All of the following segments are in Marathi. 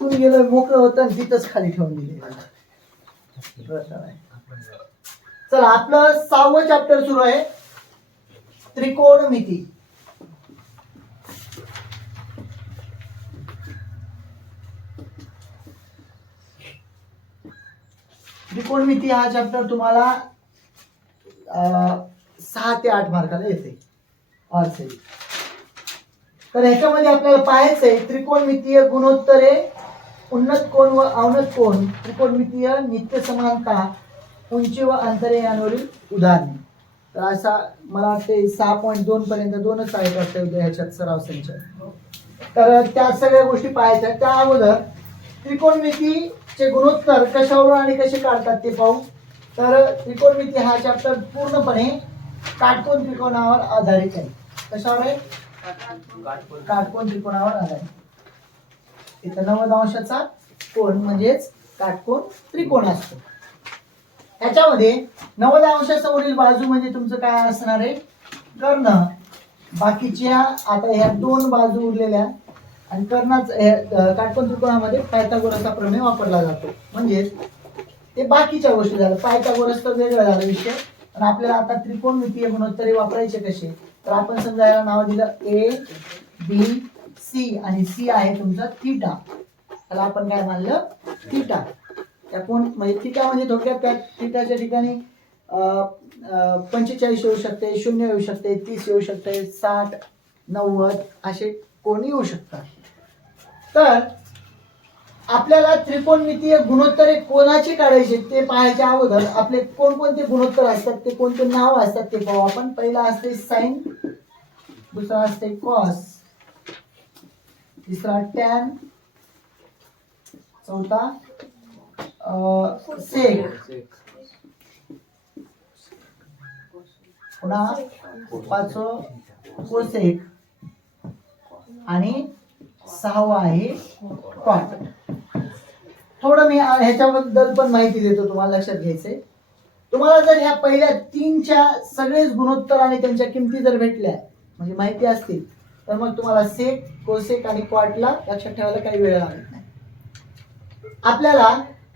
तुम्ही गेलं मोकळं होतं आणि तिथंच खाली ठेवून दिले. चला आपलं 6वं चॅप्टर सुरू आहे, त्रिकोणमिती. त्रिकोणमिती हा चॅप्टर तुम्हाला 6 ते 8 मार्काला येते. तर ह्याच्यामध्ये आपल्याला पाहायचंय त्रिकोणमितीय गुणोत्तरे, उन्नत कोन व अवनत कोन, त्रिकोणमितीय नित्य समानता, उंची व अंतरे यांवरील उदाहरणे. तर असा मला वाटते 6.2 पर्यंत 2च आहेत वाटतं ह्याच्यात सराव संच. तर त्या सगळ्या गोष्टी पाहायच्या. त्या अगोदर त्रिकोणमितीचे गुणोत्तर कशावरून आणि कसे काढतात ते पाहू. तर त्रिकोणमिती हा चॅप्टर पूर्णपणे काटकोन त्रिकोणावर आधारित आहे. कशावर आहे? काटकोन त्रिकोणावर आधारित. इथं 90 अंशाचा कोन म्हणजेच काटकोन त्रिकोण असतो. ह्याच्यामध्ये 90 अंशासमोरील बाजू म्हणजे तुमचं काय असणार आहे? कर्ण. बाकीच्या आता ह्या 2 बाजू उरलेल्या आणि कर्णाच काटकोन त्रिकोणामध्ये पायथागोरसचा प्रमेय वापरला जातो. म्हणजे ते बाकीच्या गोष्टी झाल्या. पायथागोरस तर वेगळं झालं विषय. पण आपल्याला आता त्रिकोणमितीय गुणोत्तरे वापरायचे कसे? तर आपण समजा याला नाव दिलं ए बी सी आणि सी आहे तुमचा थीटा. त्याला आपण काय मानलं? थीटा. त्या कोण म्हणजे थीटा म्हणजे थोडक्यात त्या थीटाच्या ठिकाणी 45 येऊ शकते, 0 येऊ शकते, 30 येऊ शकते, 60, 90 असे कोण येऊ शकतात. तर आपल्याला त्रिकोणमितीय गुणोत्तरे कोणाची काढायचे ते पाहायच्या अगोदर आपले कोणकोणते गुणोत्तर असतात, ते कोणते नाव असतात ते पाहू आपण. पहिला असते साइन, दुसरा असते कॉस, तिसरा टॅन, चौथा सेक, पुन्हा 5वं कोसेक आणि 6वं आहे कॉट. थोडं मी ह्याच्याबद्दल पण माहिती देतो, तुम्हाला लक्षात घ्यायचंय. तुम्हाला जर ह्या पहिल्या 3च्या सगळेच गुणोत्तर आणि त्यांच्या किमती जर भेटल्या म्हणजे माहिती असतील तर मग तुम्हाला सेक, कोसेक आणि कॉटला लक्षात ठेवायला काही वेळ लागत नाही. आपल्याला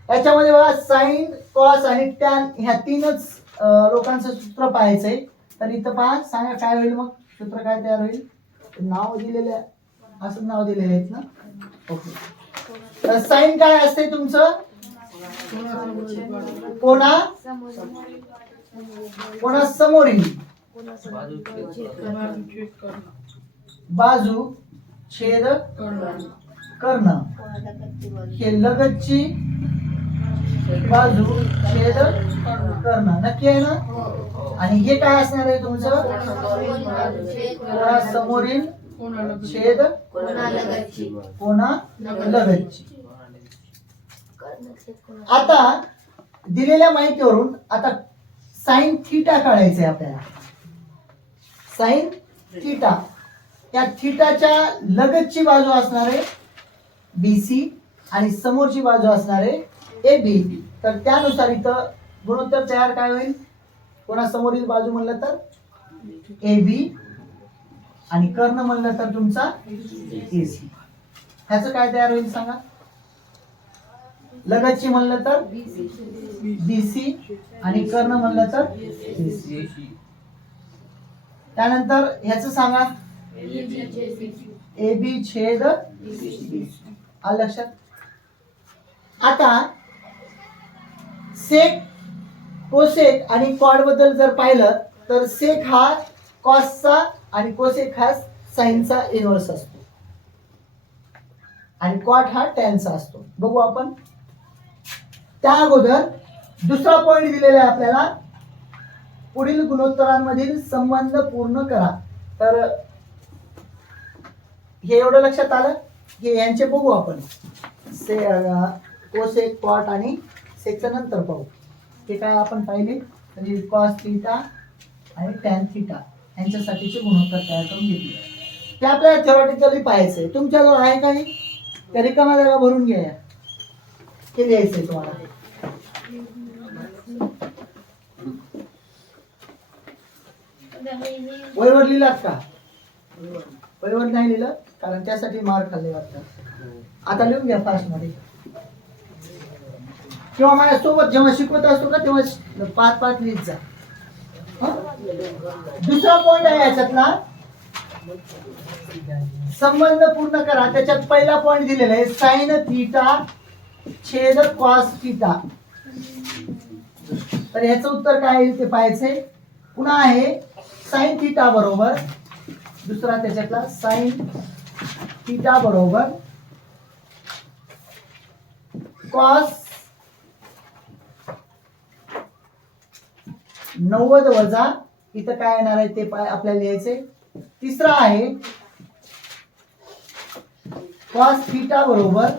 याच्यामध्ये बघा साइन, कॉस आणि टॅन ह्या 3च लोकांचं सूत्र पाहायचंय. तर इथं पहा, सांगा काय होईल मग सूत्र काय तयार होईल? नाव दिलेले असं नाव दिलेले आहेत ना. ओके. तर साइन काय असते तुमचं? कोणा समोरील बाजू छेद कर्ण, हे लगतची बाजू छेद कर्ण. नक्की आहे ना? आणि हे काय असणार आहे तुमचं? कोणा समोरील छेद कोणा लगतची. आता दिलेल्या माहितीवरून आता साइन थीटा काढायचंय आपल्याला. साइन थीटा, त्या थीटाच्या लगतची बाजू असणार आहे BC आणि समोरची बाजू असणार आहे AB. तर त्यानुसार इथं गुणोत्तर तयार काय होईल? कोणा समोरील बाजू म्हणलं तर AB आणि कर्ण म्हणलं तर तुमचा AC. ह्याचं काय तयार होईल सांगा? लगतची म्हणलं तर BC आणि कर्ण म्हणलं तर AC. त्यानंतर ह्याचं सांगा AB छेद BC. आलं लक्षात? आता सेक, कोसेक आणि कॉट बद्दल जर पाहिलं तर सेक हा कॉसचा आणि कोसेक हा साइनचा इन्व्हर्स असतो आणि कॉट हा टॅनचा असतो. बघू आपण. त्या अगोदर दुसरा पॉइंट दिलेला आहे आपल्याला, पुढील गुणोत्तरांमधील संबंध पूर्ण करा. तर हे एवढं लक्षात आलं. हे यांचे बघू आपण. कोसेक, कॉट आणि सेकचं नंतर पाहू. हे काय आपण पाहिले म्हणजे कॉस थीटा आणि टॅन थीटा यांच्यासाठीचे गुणोत्तर तयार करून घेतले. ते आपल्याला थेरॉटिकली पाहायचंय. तुमच्याजवळ आहे काही? त्या रिकाम्या जागा भरून घ्या. हे लिहायचंय तुम्हाला. वहीवर लिहिलात का? वहीवर नाही लिहिलं कारण त्यासाठी मार्क खाल्ले वाटतं. आता लिहून घ्या फास्ट मध्ये, किंवा माझ्यासोबत जेव्हा शिकवत असतो का तेव्हा पाच पाच लिहित जा. दुसरा पॉइंट आहे याच्यातला, संबंध पूर्ण करा. त्याच्यात पहिला पॉइंट दिलेला आहे साइन थीटा छेद कॉस थीटा. तर ह्याचं उत्तर काय येईल ते पाहायचंय. पुन्हा आहे साइन थीटा बरोबर, दुसरा त्याच्यातला साइन थीटा बरोबर कॉस 90 वजा इथं काय येणार आहे ते आपल्याला लिहायचंय. तिसरा आहे कॉस थीटा बरोबर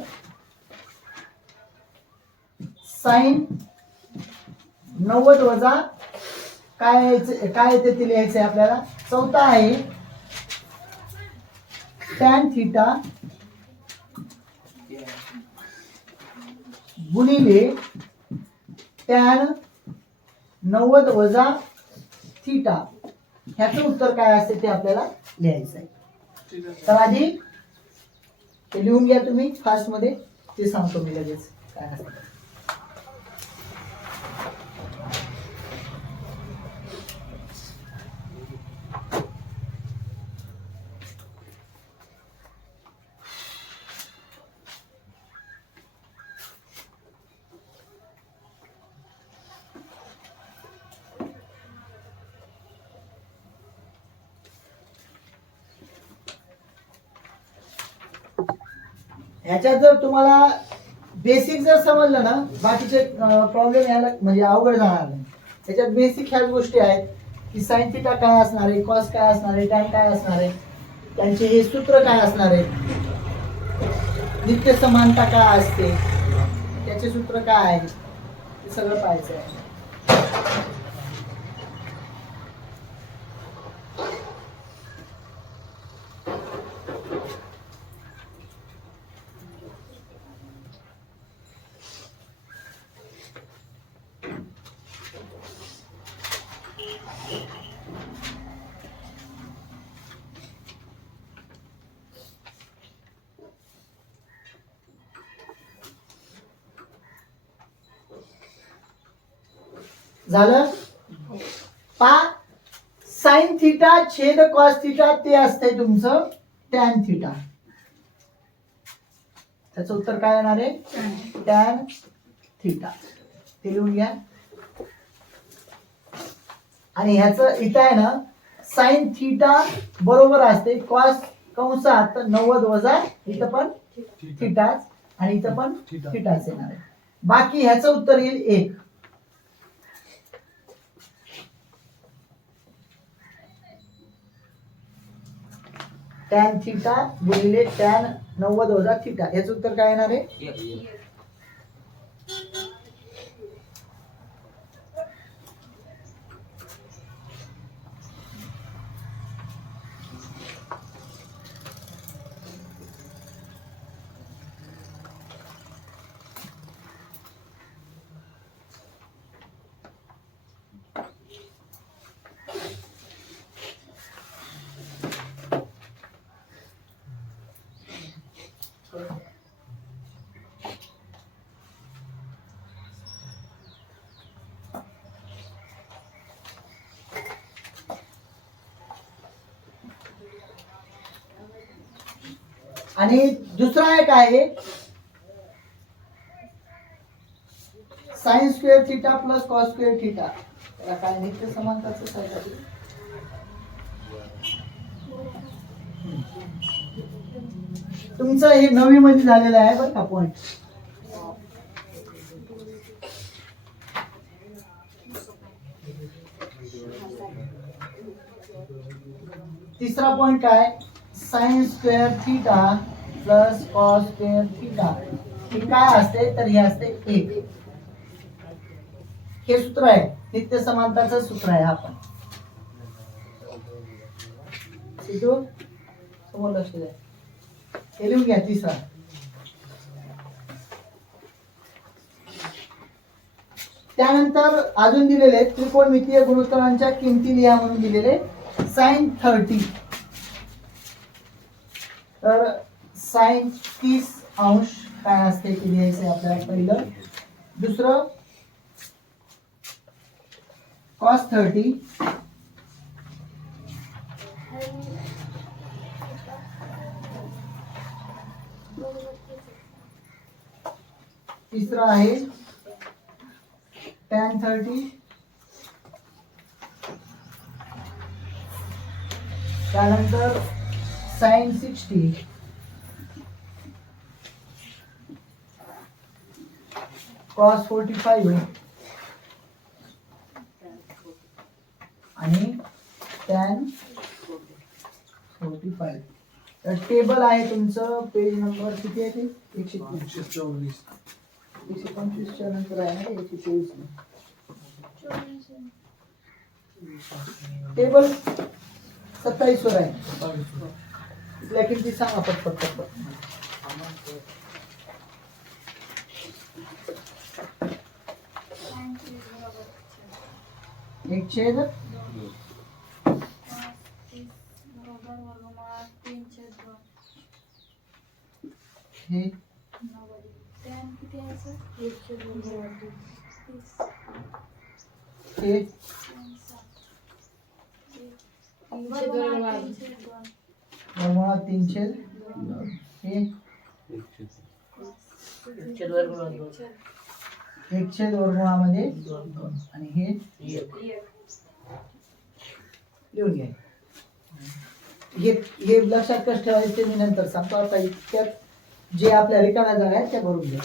साइन 90 वजा काय येते ते लिहायचंय आपल्याला. चौथा आहे टॅन थीटा गुणिले टॅन 90 वजा थीटा. ह्याचं उत्तर काय असते ते आपल्याला लिहायचं आहे. तर आधी ते लिहून घ्या तुम्ही फास्ट मध्ये, ते सांगतो मी लगेच काय असतं. ह्याच्यात जर तुम्हाला बेसिक जर समजलं ना, बाकीचे प्रॉब्लेम यायला म्हणजे अवघड जाणार नाही. त्याच्यात बेसिक ह्याच गोष्टी आहेत की साइन थीटा काय असणार आहे, कॉस काय असणार आहे, टॅन काय असणार आहे, त्यांचे हे सूत्र काय असणार आहे, नित्य समानता काय असते, त्याचे सूत्र काय आहे, हे सगळं पाहायचं आहे. झालं पा. साइन थीटा छेद कॉस थीटा ते असते तुमचं टॅन थीटा. त्याचं उत्तर काय येणार आहे? Tan theta. ते लिहून घ्या. आणि ह्याचं इथं आहे ना साइन थीटा बरोबर असते कॉस कंसात 90 वजा इथं पण थीटाच आणि इथं पण थीटाच येणार आहे. बाकी ह्याचं उत्तर येईल 1. टॅन थीटा गुणिले टॅन 90 वजा थीटा. याचं उत्तर काय येणार आहे? आणि दुसरा एक आहे sine square theta plus cos square theta. त्याला काय नित्य समानताच आहे. तुमचं हे 9वी मध्ये झालेलं आहे बरं का पॉइंट. तिसरा पॉइंट काय? Sign square theta plus cos square theta. हे काय असते तर हे असते 1. हे सूत्र आहे नित्य समानताचं सूत्र आहे. आपण समोर लक्ष द्या. हे लिहून घ्या. तिसरा त्यानंतर अजून दिलेले त्रिकोणमितीय गुणोत्तरांच्या किमती लिहा म्हणून दिलेले साइन 30, तर साइन 30 अंश काय असते ते लिहायचं आपल्याला पहिलं. दुसरं कॉस 30, तिसरं आहे tan 30, त्यानंतर साइन 60, कॉस 45 आणि tan 45. तर टेबल आहे तुमचं, पेज नंबर किती आहे ते? 124. 125च्या नंतर आहे ना 124. टेबल 27 वर आहे. इथल्या किमती सांगा पटपट. एक छेद हे वर्गमुळात 3/2 हे 1/2 वर्गमुळामध्ये 2 आणि हे लिहून घ्या. हे लक्षात कसं ठेवायचं ते मी नंतर सांगतो. आता इतक्यात जे आपल्या रिकाम्या जागा आहेत त्या भरून घ्या.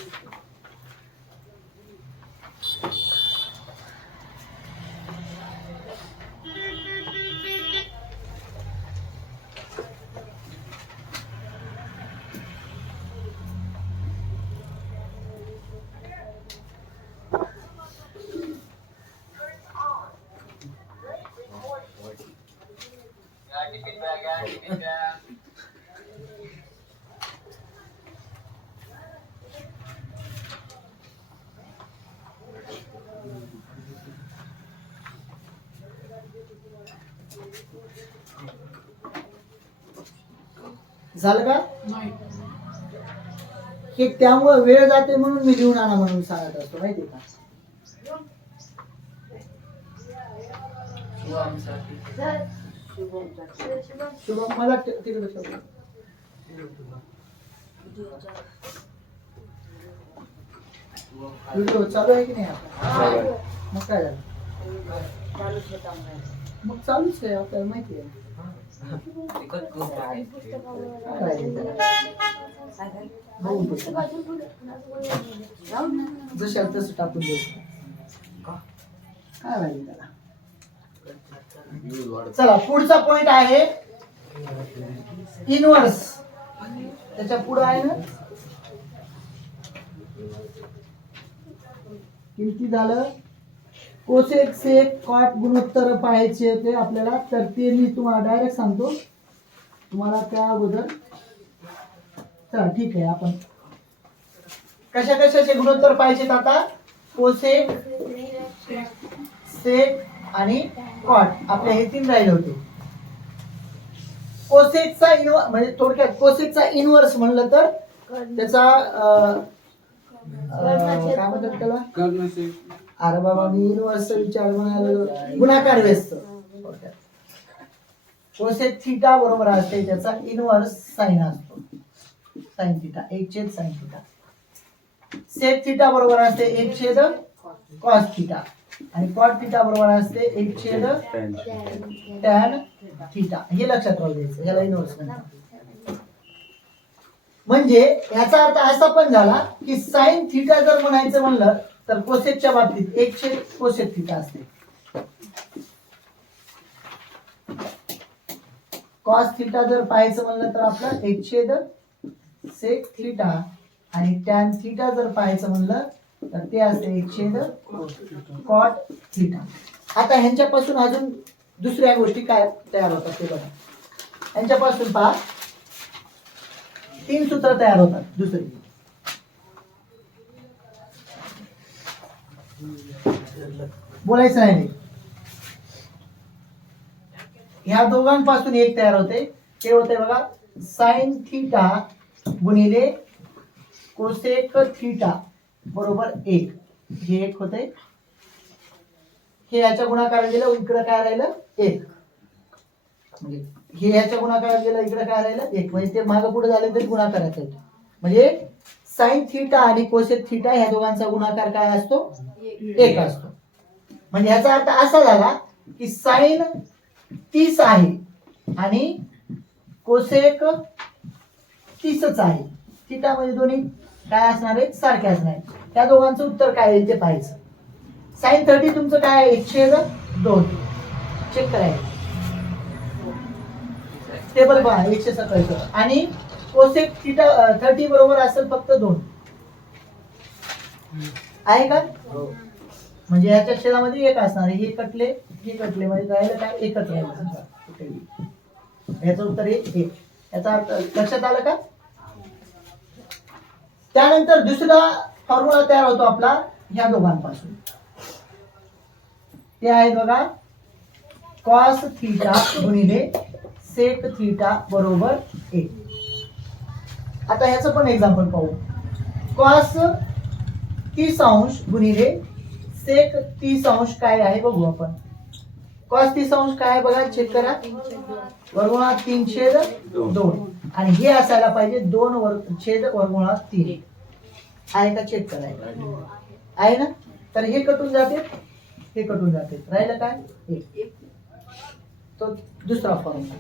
झालं का? हे त्यामुळे वेळ जाते म्हणून मी लिहून आणा म्हणून सांगत असतो, माहिती का? शुभम मला तिकडे व्हिडिओ चालू आहे की नाही आपला? मग काय झालं? मग चालूच आहे, आपल्याला माहिती आहे. जशा तसं टाकून देऊ. काय राहिलं त्याला? चला पुढचा पॉइंट आहे इनवर्स. त्याच्या पुढे आहे ना किती झालं? कोसेक सेक कॉट गुणोत्तर पाहायचे होते आपल्याला, तर ते मी तुम्हाला डायरेक्ट सांगतो तुम्हाला त्या अगोदर. चला ठीक आहे, आपण कशा कशाचे गुणोत्तर पाहिजेत आता? कोसेक, सेक आणि कॉट, आपले हे 3 राहिले होते. कोसेकचा म्हणजे थोडक्यात कोसेकचा इनवर्स म्हणलं तर त्याचा काय म्हणतात त्याला? अरे बाबा मी इनवर्स विचार म्हणालो, गुणाकार व्यस्त. कोसेक थीटा बरोबर असते त्याचा इनवर्स साइन असतो, sine theta, 1/sin theta. Sec theta बरोबर असते 1/ कॉस थीटा आणि कॉट थीटा बरोबर असते 1/ टॅन थीटा. हे लक्षात राहू द्यायचं, याला इनवर्स म्हणतात. म्हणजे याचा अर्थ असा पण झाला की साइन थीटा जर म्हणायचं म्हणलं तर कोसेकच्या बाबतीत 1/ कोसेक थीटा असते. कॉस थीटा जर पाहायचं म्हणलं तर आपलं 1/ सेक थीटा आणि टॅन थीटा जर पाहायचं म्हणलं तर ते असते 1/ कॉट थीटा. आता ह्यांच्यापासून अजून दुसऱ्या गोष्टी काय तयार होतात ते बघा. ह्यांच्यापासून पहा 3 सूत्र तयार होतात. दुसरी बोलायचं नाही. ह्या दोघांपासून एक तयार होते, ते होते बघा साइन थीटा गुणिले कोसेक थीटा बरोबर 1. हे एक होते, हे याच्या गुणाकारात गेलं, इकडे काय राहिलं 1. म्हणजे हे याच्या गुणाकारात गेलं, इकडे काय राहिलं 1. म्हणजे ते मागे पुढे झाले तरी गुणाकारात येतो. म्हणजे साइन थीटा आणि कोसेक थीटा ह्या दोघांचा गुणाकार काय असतो 1 असतो. म्हणजे याचा अर्थ असा झाला की साइन 30 आहे आणि कोसेक 30च आहे. थीटा म्हणजे दोन्ही काय असणार आहे, सारखे असणार आहे. त्या दोघांचं उत्तर काय येईल ते पाहायचं. साइन 30 तुमचं काय आहे 1/2. चेक करायचं टेबल पहा 170 आणि कोसेक थीटा 30 बरोबर असेल फक्त 2 आहे का. म्हणजे याच्या छेदामध्ये 1 असणार आहे. हे कटले हे कटले म्हणजे राहिलं काय एकच राहिलं. याचं उत्तर आहे 1. याचा अर्थ लक्षात आलं का. त्यानंतर दुसरा फॉर्म्युला तयार होतो आपला ह्या दोघांपासून. ते आहे बघा कॉस थीटा गुणिले सेक थीटा बरोबर 1. आता ह्याचं पण एक्झाम्पल पाहू. कॉस 30 अंश गुणिले सेक 30 अंश काय आहे बघू आपण. कॉस 30 अंश काय आहे बघा, चेक करा. वर्गुणात 3/2 आणि हे असायला पाहिजे 2/3 आहे का, चेक करायचं आहे ना. तर हे कटून जाते, हे कटून जाते, राहिलं काय 1. तो दुसरा फॉर्म्युला.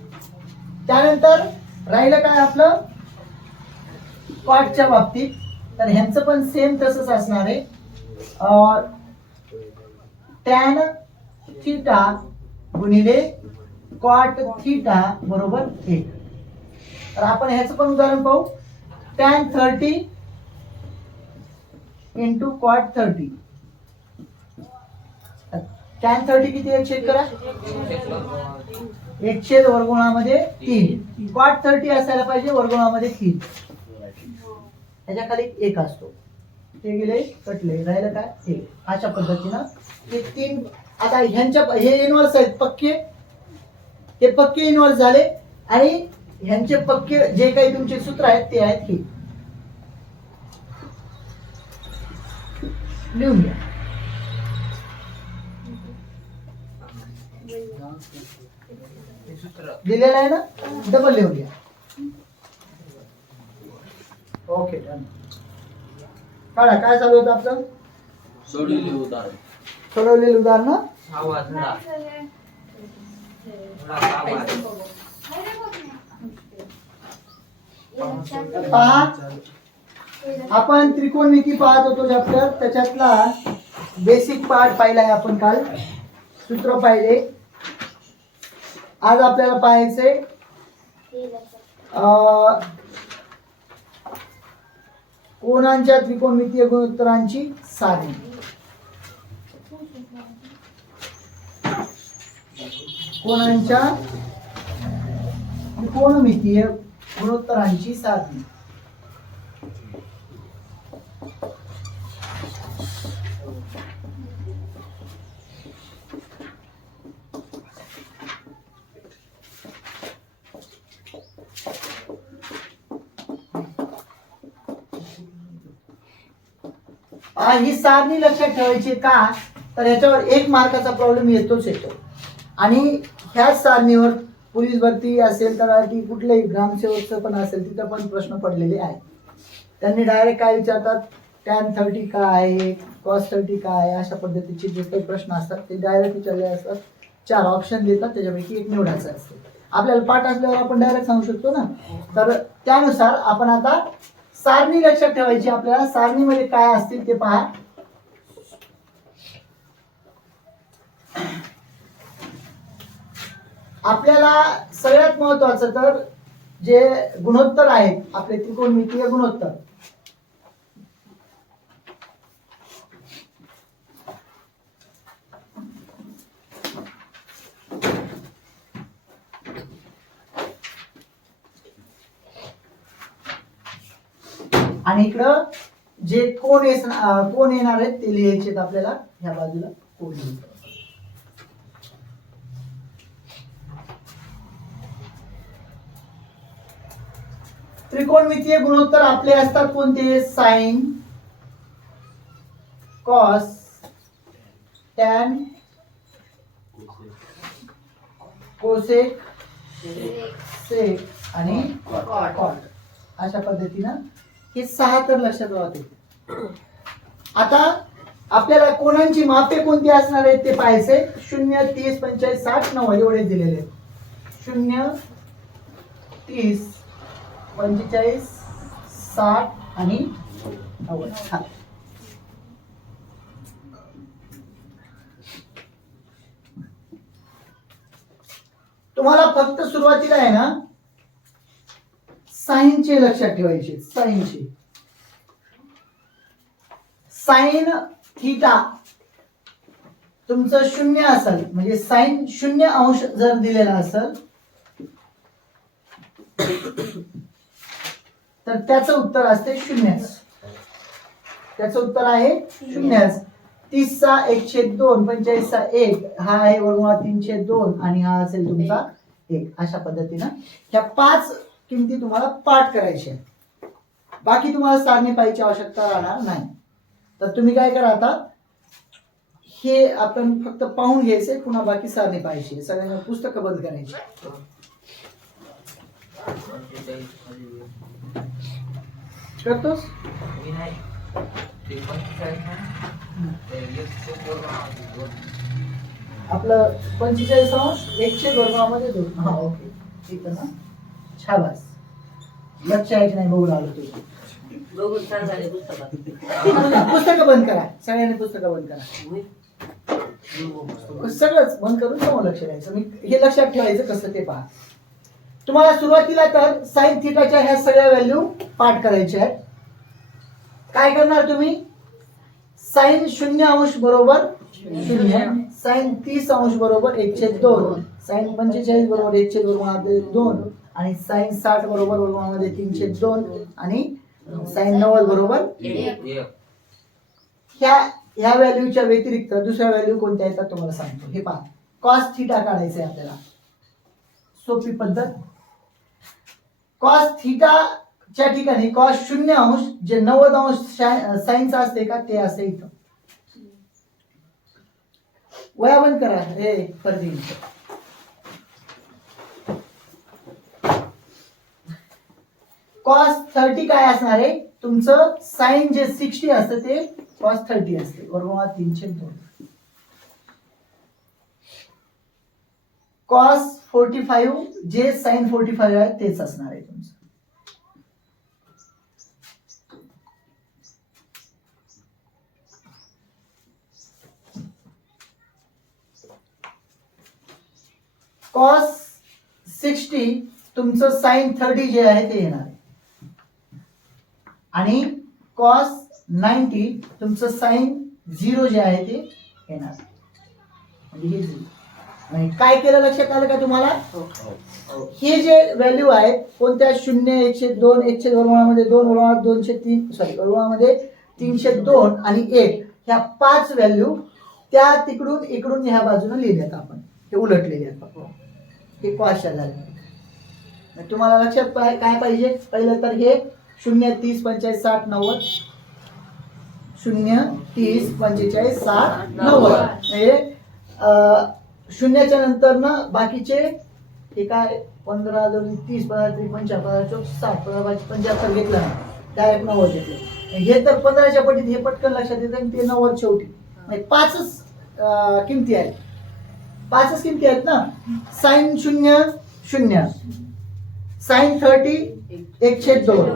त्यानंतर राहिलं काय आपलं कॉटच्या बाबतीत. तर ह्यांचं पण सेम तसंच असणार आहे. टॅन थीटा गुणिले कॉट थीटा बरोबर 1. तर आपण ह्याचं पण उदाहरण पाहू. Tan 30 into cot 30. टॅन 30 किती आहे चेक करा. 1/वर्गुणामध्ये 3. कॉट 30 असायला पाहिजे वर्गुणामध्ये 3. त्याच्या खाली 1 असतो. ते गेले कटले, राहिलं काय 1. अशा पद्धतीनं हे 3. आता ह्यांच्या हे इन्व्हर्स आहेत पक्के, हे पक्के इन्व्हर्स झाले आणि ह्यांचे पक्के जे काही तुमचे सूत्र आहेत ते आहेत हे. लिहून घ्या. दिलेलं आहे ना, डबल लिहून घ्या. Okay done. काढा काय चालू होतं आपलं. सोडवलेली उदाहरण पहा. आपण त्रिकोणमिती पाहत होतो चॅप्टर, त्याच्यातला बेसिक पार्ट पाहिलाय आपण काल, सूत्र पाहिले. आज आपल्याला पाहायचे कोणांच्या त्रिकोणमितीय गुणोत्तरांची सारणी. कोणांच्या त्रिकोणमितीय गुणोत्तरांची सारणी. ही सारणी लक्षात ठेवायची का, तर याच्यावर 1 मार्काचा प्रॉब्लेम येतोच येतो. आणि ह्याच सारणीवर पोलीस भरती असेल तर कुठल्याही ग्रामसेवकचं पण असेल तिथं पण प्रश्न पडलेले आहेत. त्यांनी डायरेक्ट काय विचारतात, टॅन 30 काय आहे, कॉस 30 काय आहे, अशा पद्धतीचे जे काही प्रश्न असतात ते डायरेक्ट विचारले असतात. 4 ऑप्शन देतात, त्याच्यापैकी एक निवडायचं असते. आपल्याला पाठ असल्यावर आपण डायरेक्ट सांगू शकतो ना. तर त्यानुसार आपण आता सारणी लक्षात ठेवायची. आपल्याला सारणीमध्ये काय असतील ते पहा. आपल्याला सगळ्यात महत्वाचं तर जे गुणोत्तर आहेत आपले त्रिकोणमितीय गुणोत्तर, आणि इकडं जे कोण येणार आहेत ते लिहायचे आपल्याला. ह्या बाजूला कोण लिहायचं. त्रिकोणमितीय गुणोत्तर आपले असतात कोणते? साइन, कॉस, टॅन, कोसेक, सेक आणि कॉट. अशा पद्धतीनं हे 6 तर लक्षात राहते. आता आपल्याला कोणांची मापे कोणती असणार आहेत ते पाहायचे. 0, 30, 45, 60, 90 एवढे दिलेले आहेत. 0, 30, 45, 60 आणि 90. तुम्हाला फक्त सुरुवातीला आहे ना साइनचे लक्षात ठेवायचे. साइनचे साइन थीटा तुमचं 0 असेल म्हणजे साइन 0 अंश जर दिलेला असेल तर त्याचं उत्तर असते 0. त्याचं उत्तर आहे 0. 30 चा 1/2, 45 चा 1, हा आहे वर्गमुळात 3/2 आणि हा असेल तुमचा 1. अशा पद्धतीनं ह्या 5 किमती तुम्हाला पाठ करायच्या. बाकी तुम्हाला सारणी पाहायची आवश्यकता राहणार नाही. तर तुम्ही काय करा, आता हे आपण फक्त पाहून घ्यायचे, पुन्हा बाकी सारणी पाहायची. सगळ्यांना पुस्तकं बंद करायची. करतोस आपलं 45 अंश 1/2 मध्ये 2. हा ओके ठीक आहे ना. शाबास. लक्ष आहे की नाही बघू लागलो तुझं. पुस्तकं बंद करा. सगळ्यांनी पुस्तकं बंद करा. सगळंच बंद करून समोर लक्ष द्यायचं. मी हे लक्षात ठेवायचं कसं ते पहा. तुम्हाला सुरुवातीला तर साइन थीटाच्या ह्या सगळ्या व्हॅल्यू पाठ करायच्या आहेत. काय करणार तुम्ही? साइन 0 अंश बरोबर 0, साइन 30 अंश बरोबर 1/2, साइन 45 बरोबर 1/2 आणि साइन 60 बरोबर वर्गमूळामध्ये 3/2 आणि साइन 90 बरोबर 1. ह्या व्हॅल्यूच्या व्यतिरिक्त दुसऱ्या व्हॅल्यू कोणत्या येतात तुम्हाला सांगतो. हे पहा, कॉस थीटा काढायचं आहे आपल्याला. सोपी पद्धत. कॉस थीटाच्या ठिकाणी कॉस 0 अंश जे 90 अंश साइनचा असते का ते असते इथं. वया बंद करा रे परदी. कॉस 30 काय असणार आहे तुमचं? साइन जे 60 असतं ते कॉस 30 असते वर्गमुळात 3/2. कॉस 45 जे साइन 45 आहे तेच असणार आहे तुमचं. कॉस 60 तुमचं साइन 30 जे आहे ते येणार आहे आणि कॉस 90 तुमचं साइन 0 जे आहे ते येणार. म्हणजे हे 0. आणि काय केलं लक्षात आलं का तुम्हाला? हे जे व्हॅल्यू आहेत कोणत्या? 0, 1/2, 1/2 वर्गमुळामध्ये 2, वर्गमुळात 2/3, सॉरी वर्गमुळामध्ये 3/2 आणि 1 ह्या 5 व्हॅल्यू त्या तिकडून इकडून ह्या बाजूने लिहिल्यात आपण. हे उलटलेले आहेत. हे कॉसच्या झाले. तुम्हाला लक्षात काय पाहिजे? पहिलं तर हे 0, 30, 45, 60, 90. 0, 30, 45, 60, 90. म्हणजे शून्याच्या नंतर ना बाकीचे हे काय 15, 2, 30, 15, 55, 15, 60, 75 घेतलं ना, डायरेक्ट 90 घेतलं. हे तर 15च्या पटीत हे पटकन लक्षात येतं आणि ते 90 शेवटी. म्हणजे 5च किमती आहेत. 5च किमती आहेत ना. साइन 0, 0, साइन 30 1/2,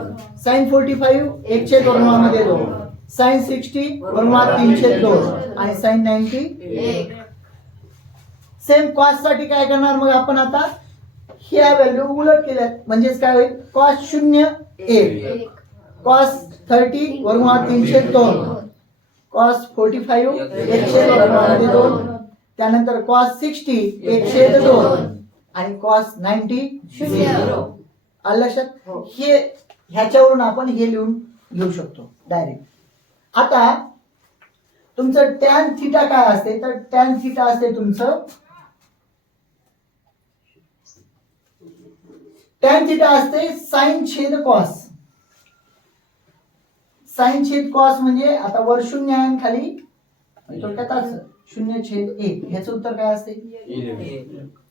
साइन 45 1/2 2, साइन 60 वर्गमुळात 3/2 आणि साइन 90 1. सेम कॉस साठी काय करणार मग आपण? आता ह्या व्हॅल्यू उलट केल्यात म्हणजेच काय होईल? कॉस 0 1, कॉस 30 वर्गमुळात 3/2, कॉस 45 1/2 2, त्यानंतर कॉस 60 1/2 आणि कॉस 90 0. आलं लक्षात? हे ह्याच्यावरून आपण हे लिहून घेऊ शकतो डायरेक्ट. आता तुमचं टॅन थीटा काय असते? तर टॅन थीटा असते तुमचं टॅन थिटा असते साइन छेद कॉस. साइन छेद कॉस म्हणजे आता वर शून्य आहे आणि खाली थोडक्यात असं 0/1. ह्याचं उत्तर काय असते?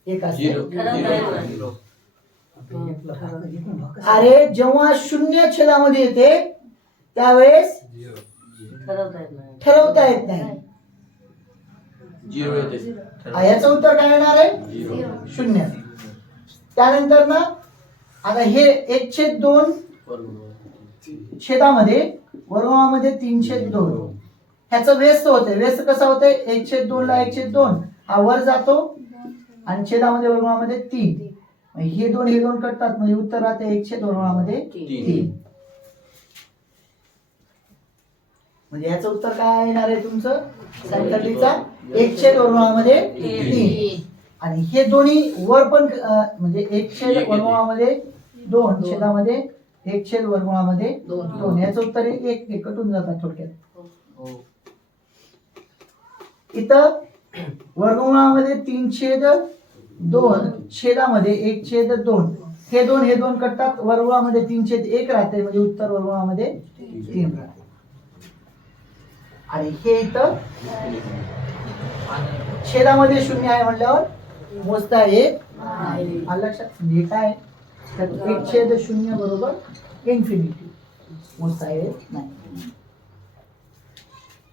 1 असते. अरे जेव्हा शून्य छेदामध्ये येते त्यावेळेस ठरवता येत नाही. याचं उत्तर काय येणार आहे? 0. त्यानंतर ना आता हे 1/2 छेदामध्ये वर्गमूळामध्ये 3/2 ह्याचं व्यस्त होते. व्यस्त कसा होते? 1/2 ला 1/2 हा वर जातो आणि छेदामध्ये वर्गमूळामध्ये 3. हे दोन कटतात म्हणजे उत्तर राहते 1/2 वर्गमूळामध्ये 3. म्हणजे याचं उत्तर काय येणार आहे तुमचं? साइन 30चा 1/2 वर्गमूळामध्ये 3. आणि हे दोन्ही वर पण म्हणजे 1/2 वर्गमूळामध्ये 2 छेदामध्ये 1/2 वर्गमूळामध्ये 2. याचं उत्तर 1 कटून जातात थोडक्यात. इथं वर्गमूळामध्ये 3/2 छेदामध्ये 1/2 हे दोन कटतात. वर्गमूळामध्ये 3/1 राहते म्हणजे उत्तर वर्गमूळामध्ये 3 राहते. आणि हे इथं छेदामध्ये 0 आहे म्हटल्यावर मोजता येत नाही. लक्षात म्हणजे काय? 1/0 बरोबर इन्फिनिटी मोजता येत नाही.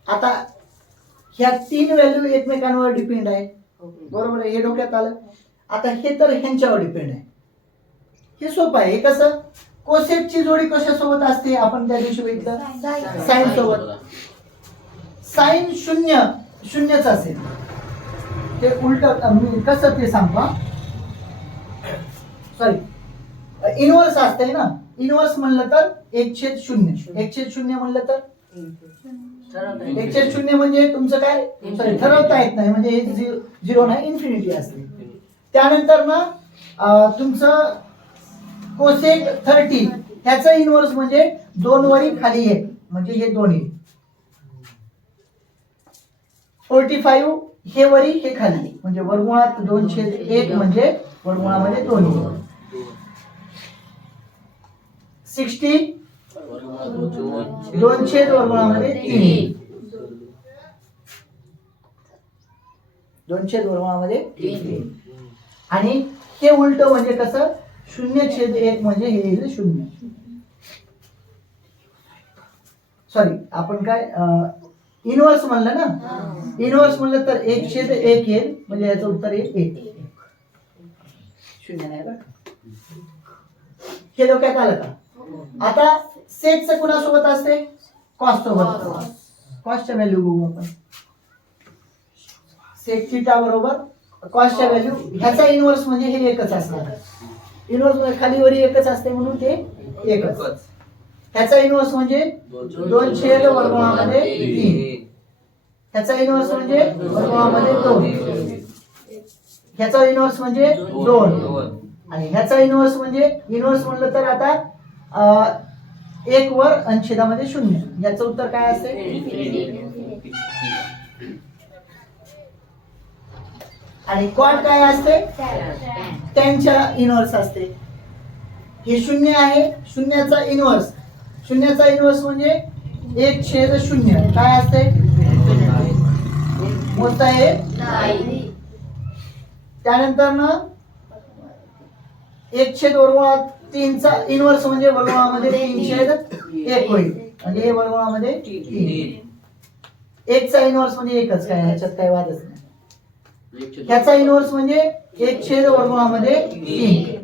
आता ह्या 3 व्हॅल्यू एकमेकांवर डिपेंड आहे. बरोबर आहे, हे डोक्यात आलं. आता हे तर ह्यांच्यावर डिपेंड आहे. हे सोपं आहे. हे कसं? कोसेटची जोडी कशासोबत असते? आपण त्या दिवशी बघितलं साइन सोबत. साइन 0 असेल ते उलट कसं ते सांगतो. सॉरी, इनवर्स असते ना. इनवर्स म्हणलं तर 1/0. 1/0 म्हणलं तर 1/0 म्हणजे तुमचं काय? सॉरी, ठरवता येत नाही म्हणजे हे 0 नाही, इन्फिनिटी असते. त्यानंतर ना तुमचं कोसेक 30 ह्याचं इनवर्स म्हणजे 2 वरी खाली 1 म्हणजे हे दोन्ही. 45 हे वरी हे खाली म्हणजे वर्गमुळात 2/1 म्हणजे वर्गमुळामध्ये 2. 60 2/2 वर्गमुळामध्ये 3. 2/2 वर्गमुळामध्ये 3. आणि हे उलट म्हणजे कसं? 0/1 म्हणजे हे येईल 0. सॉरी, आपण काय इनवर्स म्हणलं ना. इनवर्स म्हणलं तर 1/1 येईल म्हणजे याचं उत्तर येईल 1. 0 नाही बरं. हे डोक्यात आलं का? आता सेकचं कुणासोबत असते? कॉस सोबत. कॉसच्या व्हॅल्यू बघू आपण. सेक थिटा बरोबर कॉसच्या व्हॅल्यू. ह्याचा इनवर्स म्हणजे हे एकच असणार. इनवर्स म्हणजे खाली वरी एकच असते म्हणून ते एकच. ह्याचा इनवर्स म्हणजे 2/2 वर्गमुळामध्ये 3. ह्याचा इनवर्स म्हणजे वर्गमुळामध्ये 2. ह्याचा इनवर्स म्हणजे 2. आणि ह्याचा इनवर्स म्हणजे इनवर्स म्हणलं तर आता 1 वर आणि छेदामध्ये 0. याचं उत्तर काय असते? आणि कॉट काय असते? त्यांच्या इनवर्स असते. हे 0 आहे. शून्याचा इनवर्स. शून्याचा इनवर्स म्हणजे 1/0 काय असते? मोजता येत नाही. त्यानंतर ना 1/3 वर्गमुळात इनवर्स म्हणजे वर्गमुळामध्ये 3/1 होईल म्हणजे हे वर्गमुळामध्ये 3. 1 चा इनवर्स म्हणजे एकच. काय ह्याच्यात काही वादच नाही. ह्याचा इनवर्स म्हणजे 1/3 वर्गमुळामध्ये 3.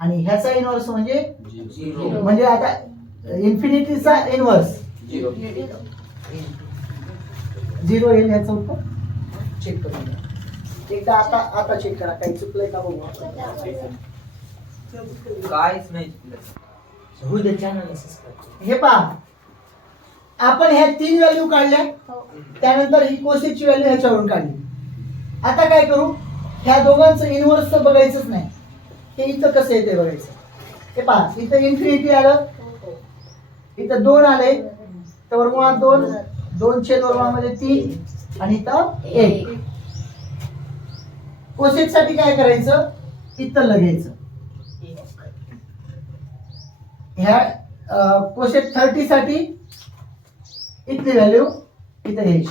आणि ह्याचा इनवर्स म्हणजे आता इन्फिनिटीचा इनवर्स 0 येईल. ह्याचं उत्तर चेक करून एकदा. आता चेक करा काही चुकलंय का बघू. काहीच नाही हे पहा, आपण ह्या 3 व्हॅल्यू काढल्या. त्यानंतर ही कोसेची व्हॅल्यू ह्याच्यावरून काढली. आता काय करू? ह्या दोघांचं इनवर्स तर बघायचंच नाही. हे इथं कसं येते बघायचं. हे पहा, इथं इन्फिनिटी आलं, इथं 2 आले तर वर्गमुळात 2, 2/2 वर्गमुळामध्ये 3 आणि इथं 1. कोसेक साठी काय करायचं? इथं घ्यायचं. ह्या कोसेक 30 साठी इथली व्हॅल्यू इथे घ्यायची.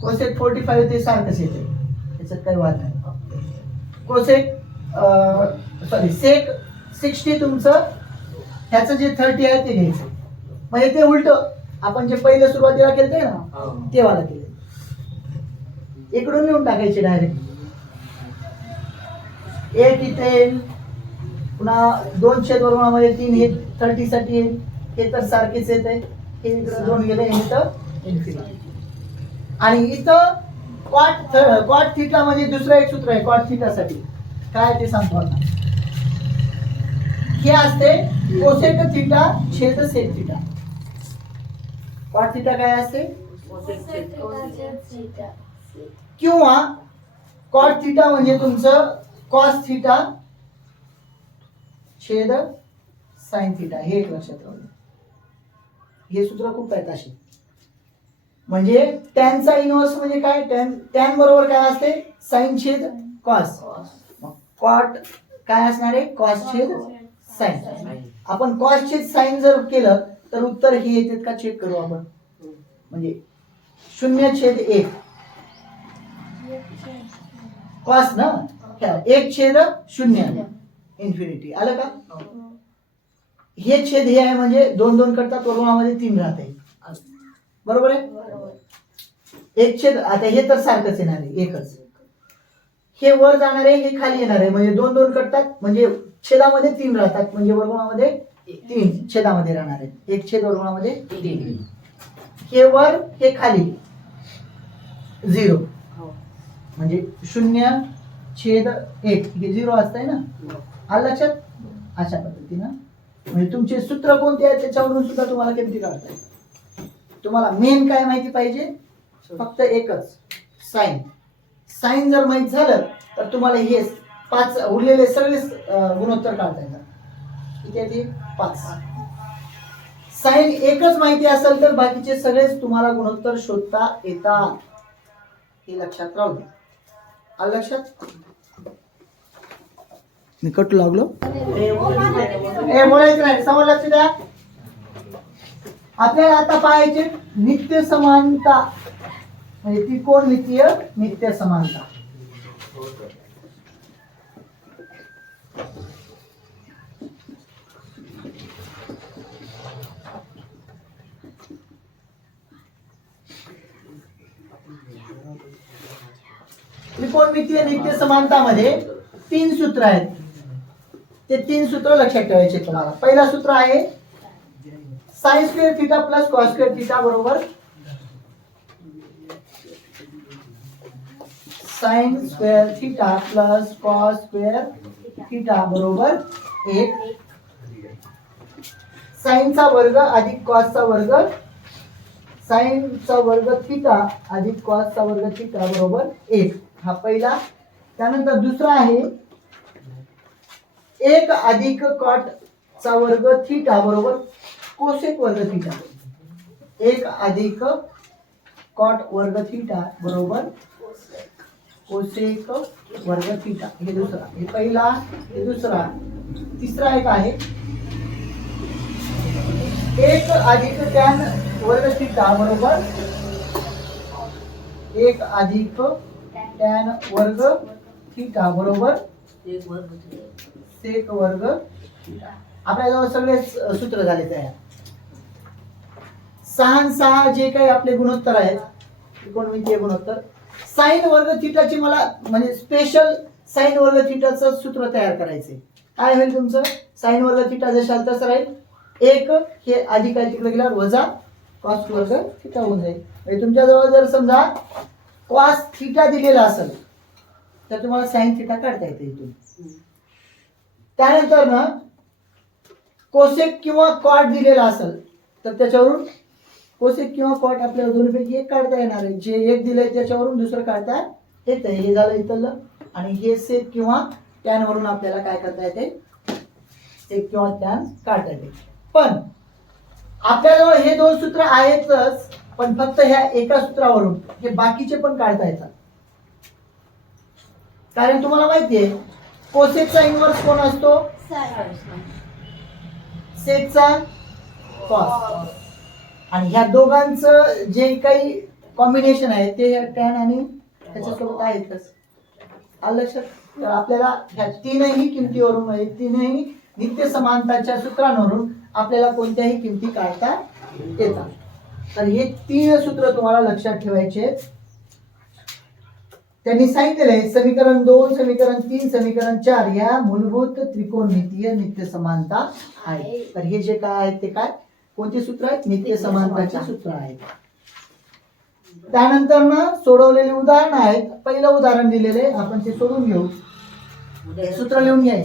कोसेक 45 ते सारखंच येते, त्याच्यात काही वाद नाही. कोसेक सेक 60 तुमचं ह्याचं जे 30 आहे ते घ्यायचं. म्हणजे ते उलट आपण जे पहिलं सुरुवातीला केलं ना ते वाला केलं, इकडून लिहून टाकायचे डायरेक्ट. एक इथे पुन्हा 2/3 हे 30 साठी हे तर सारखेच येत आहे. हे इकडे 2 गेले, हे तर इन्फिनिटी. आणि इथं कॉट थीटा म्हणजे दुसरं एक सूत्र आहे कॉट थीटा साठी. काय ते सांगतो आता. हे असते कोसेक थीटा छेद सेक थीटा. कॉट थीटा काय असते, किंवा कॉट थीटा म्हणजे तुमचं कॉस थीटा छेद साइन थीटा. हे एक लक्षात राहू द्या. हे सूत्र खूप आहेत असे. म्हणजे टॅनचा इनव्हर्स म्हणजे काय, टॅन बरोबर काय असते, साइन छेद कॉस. कॉट काय असणार आहे, कॉस छेद साइन. आपण कॉस छेद साइन जर केलं तर उत्तर हे येते का चेक करू आपण. म्हणजे 0/1 कॉस ना, 1/0 इन्फिनिटी. आलं का. हे छेद हे आहे म्हणजे 2 करतात, वर्गुणामध्ये 3 राहते. बरोबर आहे. 1/, आता हे तर सारखंच येणार आहे एकच. हे वर जाणार आहे, हे खाली येणार आहे म्हणजे 2 करतात म्हणजे छेदामध्ये 3 राहतात म्हणजे वर्गुणामध्ये 3 छेदामध्ये राहणार आहे. 1 वर्गुणामध्ये 3. हे वर हे खाली 0 म्हणजे 0/1 हे 0 असतंय ना. आलं लक्षात. अशा पद्धतीनं म्हणजे तुमचे सूत्र कोणते आहे त्याच्यावरून सुद्धा तुम्हाला किमती काढता येतात. तुम्हाला मेन काय माहिती पाहिजे, फक्त एकच साइन. साइन जर माहित झालं तर तुम्हाला हे 5 उरलेले सगळे गुणोत्तर काढता येतात. किती आहे ते 5. साइन एकच माहिती असेल तर बाकीचे सगळेच तुम्हाला गुणोत्तर शोधता येतात. हे लक्षात राहू द्या. आलं लक्षात. मी कटू लागलो. बोलायचं नाही, समोर लक्ष द्या. आपल्याला आता पाहायचे नित्य समानता म्हणजे त्रिकोणमितीय नित्य समानता. त्रिकोणमितीय नित्य समानतामध्ये 3 सूत्र आहेत. ते 3 सूत्र लक्षात ठेवायचे तुम्हाला. पहिला सूत्र आहे sine square theta plus cos square theta बरोबर sine square theta plus cos square theta बरोबर 1. साइनचा वर्ग अधिक कॉसचा वर्ग, साइनचा वर्ग थीटा अधिक कॉसचा वर्ग थीटा बरोबर 1. हा पहिला. त्यानंतर दुसरा आहे 1 अधिक कॉटचा वर्ग थीटा बरोबर कोसेक वर्ग थीटा. 1 अधिक कॉट वर्ग थीटा बरोबर कोसेक वर्ग थीटा. हे दुसरा, हे पहिला, हे दुसरा. तिसरा एक आहे 1 अधिक टॅन वर्ग थीटा बरोबर 1 अधिक टॅन वर्ग थीटा बरोबर सेक वर्ग थीटा. आपल्याजवळ सगळे सूत्र झाले तयार. 6 जे काही आपले गुणोत्तर आहेत त्रिकोणमितीय गुणोत्तर. साइन वर्ग थीटाची मला म्हणजे स्पेशल साइन वर्ग थीटाचं सूत्र तयार करायचे. काय होईल तुमचं, साइन वर्ग थीटा जशाल तसं राहील. 1 हे अधिक आहे तिकडे गेल्यावर वजा कॉस वर्ग थीटा होऊन जाईल. म्हणजे तुमच्याजवळ जर समजा कॉस थीटा दिलेला असेल तर तुम्हाला साइन थीटा काढता येते इथून. त्यानंतर ना कोसेक किंवा कॉट दिलेला असेल तर त्याच्यावरून कोसेक किंवा कॉट आपल्याला दोन्हीपैकी एक काढता येणार आहे. जे एक दिलंय त्याच्यावरून दुसरं काढता येतं. हे झालं इथलं. आणि हे सेक किंवा टॅन वरून आपल्याला काय करता येते, सेक किंवा टॅन काढता येते. पण आपल्याजवळ हे 2 सूत्र आहेतच, पण फक्त ह्या एका सूत्रावरून हे बाकीचे पण काढता येतात. कारण तुम्हाला माहितीये कोसेकचा इन्व्हर्स कोण असतो? सेकचा कॉस. आणि ह्या दोघांचं जे काही कॉम्बिनेशन आहे ते टॅन आणि त्याच्यासोबत आहेतच. आलं लक्षात? तर आपल्याला ह्या तीनही किमतीवरून म्हणजे तीनही नित्य समानताच्या सूत्रांवरून आपल्याला कोणत्याही किमती काढता येतात. तर हे 3 सूत्र तुम्हाला लक्षात ठेवायचे. त्यांनी सांगितलेलं आहे समीकरण 2, समीकरण 3, समीकरण 4 या मूलभूत त्रिकोणमितीय नित्य समानता आहे. तर हे जे काय आहेत ते काय कोणती सूत्र आहेत? नित्य समानताची सूत्र आहेत. त्यानंतर ना सोडवलेली उदाहरण आहेत. पहिलं उदाहरण दिलेले आपण ते सोडून घेऊ. सूत्र लिहून घ्या.